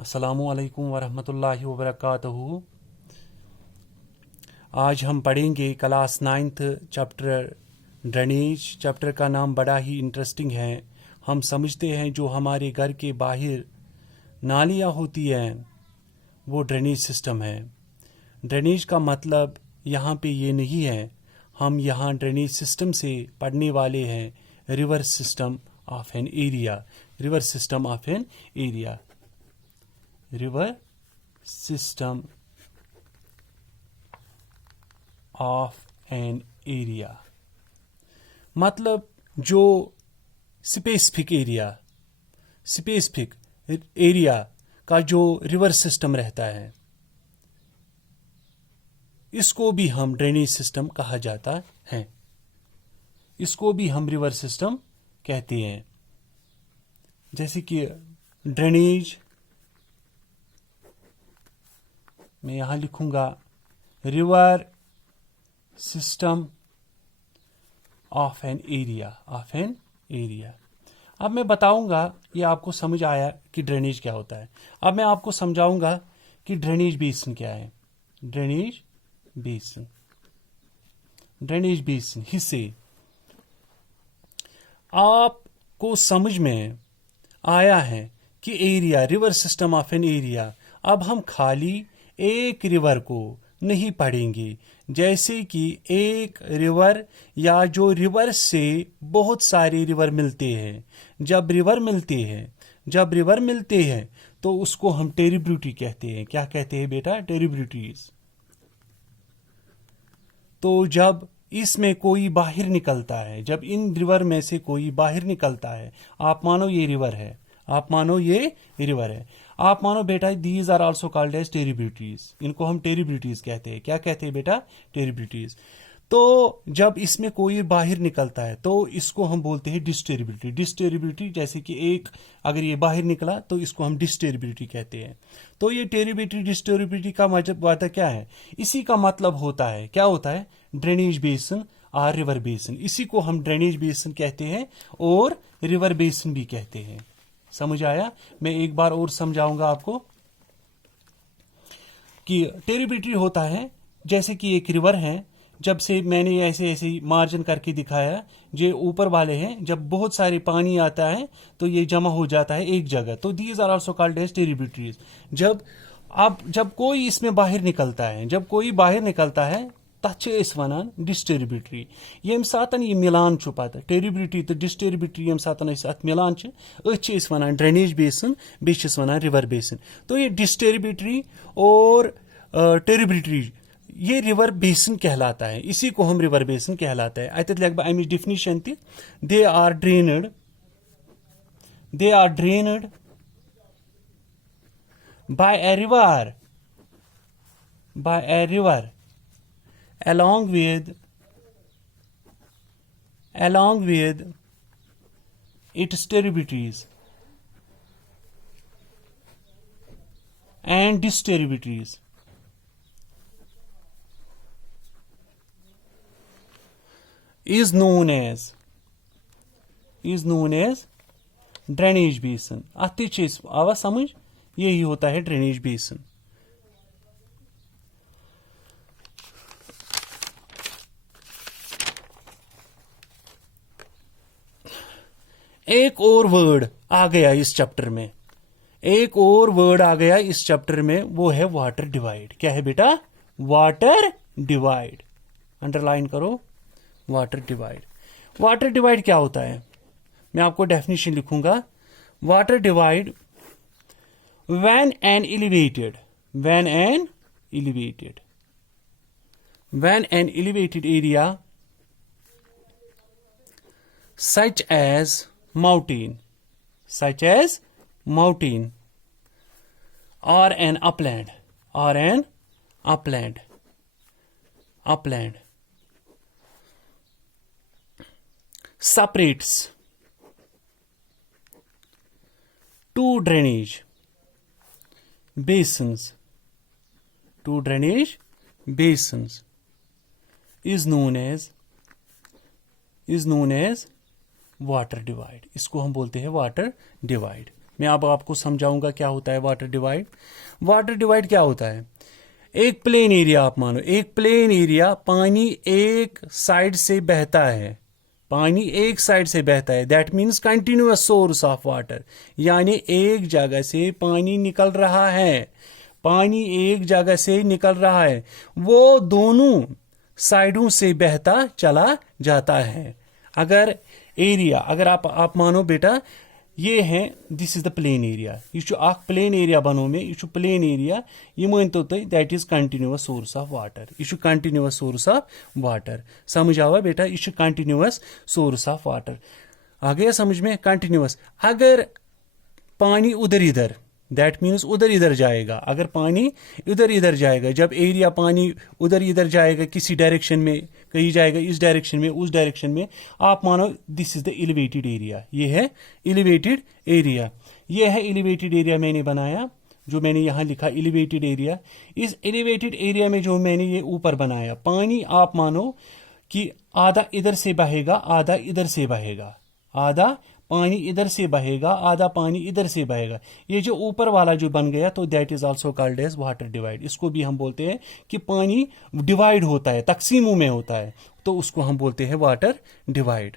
अस्सलामुअलैकुम वरहमतुल्लाहि वबरकातुहू। आज हम पढ़ेंगे class 9th chapter drainage. Chapter का नाम बड़ा ही इंटरेस्टिंग है। हम समझते हैं जो हमारे घर के बाहर नालियाँ होती हैं वो ड्रेनेज सिस्टम है। ड्रेनेज का मतलब यहाँ पे ये नहीं है। हम यहाँ ड्रेनेज सिस्टम से पढ़ने वाले हैं river system of an area. River system of an area. River system of an area मतलब जो स्पेसिफिक एरिया का जो रिवर सिस्टम रहता है, इसको भी हम ड्रेनेज सिस्टम कहा जाता है। इसको भी हम रिवर सिस्टम कहते हैं। जैसे कि ड्रेनेज मैं यहां लिखूंगा river system of an area. अब मैं बताऊंगा, ये आपको समझ आया कि ड्रेनेज क्या होता है। अब मैं आपको समझाऊंगा कि ड्रेनेज बेसिन क्या है। ड्रेनेज बेसिन हिस्से। आपको समझ में आया है कि area, river system of an area. अब हम खाली एक रिवर को नहीं पढ़ेंगे, जैसे कि एक रिवर या जो रिवर से बहुत सारे रिवर मिलते हैं। जब रिवर मिलते हैं तो उसको हम टेरिब्यूटी कहते हैं। क्या कहते हैं बेटा? टेरिब्यूटीज। तो जब इसमें कोई बाहर निकलता है, जब इन रिवर में से कोई बाहर निकलता है, आप मानो ये रिवर है, आप मानो बेटा these are also called as tributaries. इनको हम टेरिब्यूटीज कहते हैं। क्या कहते हैं बेटा? टेरिब्यूटीज। तो जब इसमें कोई बाहर निकलता है तो इसको हम बोलते हैं डिस्टेरिब्यूटी। जैसे कि एक अगर ये बाहर निकला तो इसको हम डिस्टेरिब्यूटी कहते हैं। तो ये टेरिब्यूटी डिस्टेरिब्यूटी का मतलब क्या है? इसी का मतलब होता है, क्या होता है? ड्रेनेज बेसिन और रिवर बेसिन। इसी को हम ड्रेनेज बेसिन कहते हैं और रिवर बेसिन भी कहते हैं। समझ आया? मैं एक बार और समझाऊंगा आपको कि टेरिब्यूटी होता है जैसे कि एक रिवर है। जब से मैंने ऐसे मार्जिन करके दिखाया, जो ऊपर वाले हैं, जब बहुत सारे पानी आता है तो ये जमा हो जाता है एक जगह, तो these are also called as tributaries. जब कोई इसमें बाहर निकलता है, तथ वनान डिस्टेरिब्यूटरी। यम सातन ये मिलान पत टेरिब्यूटी तो डिस्टेरिब्यूटरी यम सातन अत मिलान वनान ड्रेनेज बेसिन, बेस वनान रिवर बेसिन। तो ये डिस्टेरिब्यूटरी और टेरिब्यूटरी ये रिवर बेसिन कहलाता है। इसी को हम रिवर बेसिन कहलाता है। अत लिख बह अमिच डिफिनीशन ति। They are drained by a river along with its tributaries and distributaries is known as drainage basin. अति आवा समझ? यही होता है ड्रेनेज बेसिन। एक और वर्ड आ गया इस चैप्टर में, वो है वाटर डिवाइड। क्या है बेटा? Water divide. अंडरलाइन करो, वाटर डिवाइड क्या होता है? मैं आपको डेफिनेशन लिखूंगा। Water divide when an elevated area such as mountain or an upland separates two drainage basins is known as water divide. इसको हम बोलते हैं वाटर डिवाइड। मैं अब आपको समझाऊंगा क्या होता है वाटर डिवाइड। वाटर डिवाइड क्या होता है? एक प्लेन एरिया आप मानो, एक प्लेन एरिया, पानी एक साइड से बहता है, पानी एक साइड से बहता है, that means continuous source of water, यानी एक जगह से पानी निकल रहा है, पानी एक जगह से निकल रहा है, वो दोनों साइडों से बहता चला जाता है। अगर एरिया, अगर आप मानो बेटा ये है, this is the plain area, यह प्लेन एरिया बनो मे, यह प्लेन एरिया, यह मानतो तुम that is continuous source of water, यह कंटिन्यूअस सोर्स ऑफ वाटर। समझ आवा बेटा, यह कंटिन्यूअस सोर्स ऑफ वाटर। आ गया समझ में? कंटिन्यूअस। अगर पानी उधर इधर, दैट मीन्स उधर इधर जाएगा, अगर पानी इधर इधर जाएगा, जब एरिया पानी उधर इधर जाएगा, किसी डायरेक्शन में, कहीं जाएगा इस डायरेक्शन में, उस डायरेक्शन में, आप मानो this is the elevated area, ये है एलिवेटेड एरिया, ये है एलिवेटेड एरिया मैंने बनाया, जो मैंने यहाँ लिखा एलिवेटेड एरिया। इस एलिवेटेड एरिया में जो मैंने ये ऊपर बनाया, पानी आप मानो कि आधा इधर से बहेगा, आधा इधर से बहेगा, आधा पानी इधर से बहेगा, आधा पानी इधर से बहेगा, ये जो ऊपर वाला जो बन गया, तो that is also called as water divide. इसको भी हम बोलते हैं कि पानी डिवाइड होता है, तकसीमों में होता है, तो उसको हम बोलते हैं वाटर डिवाइड।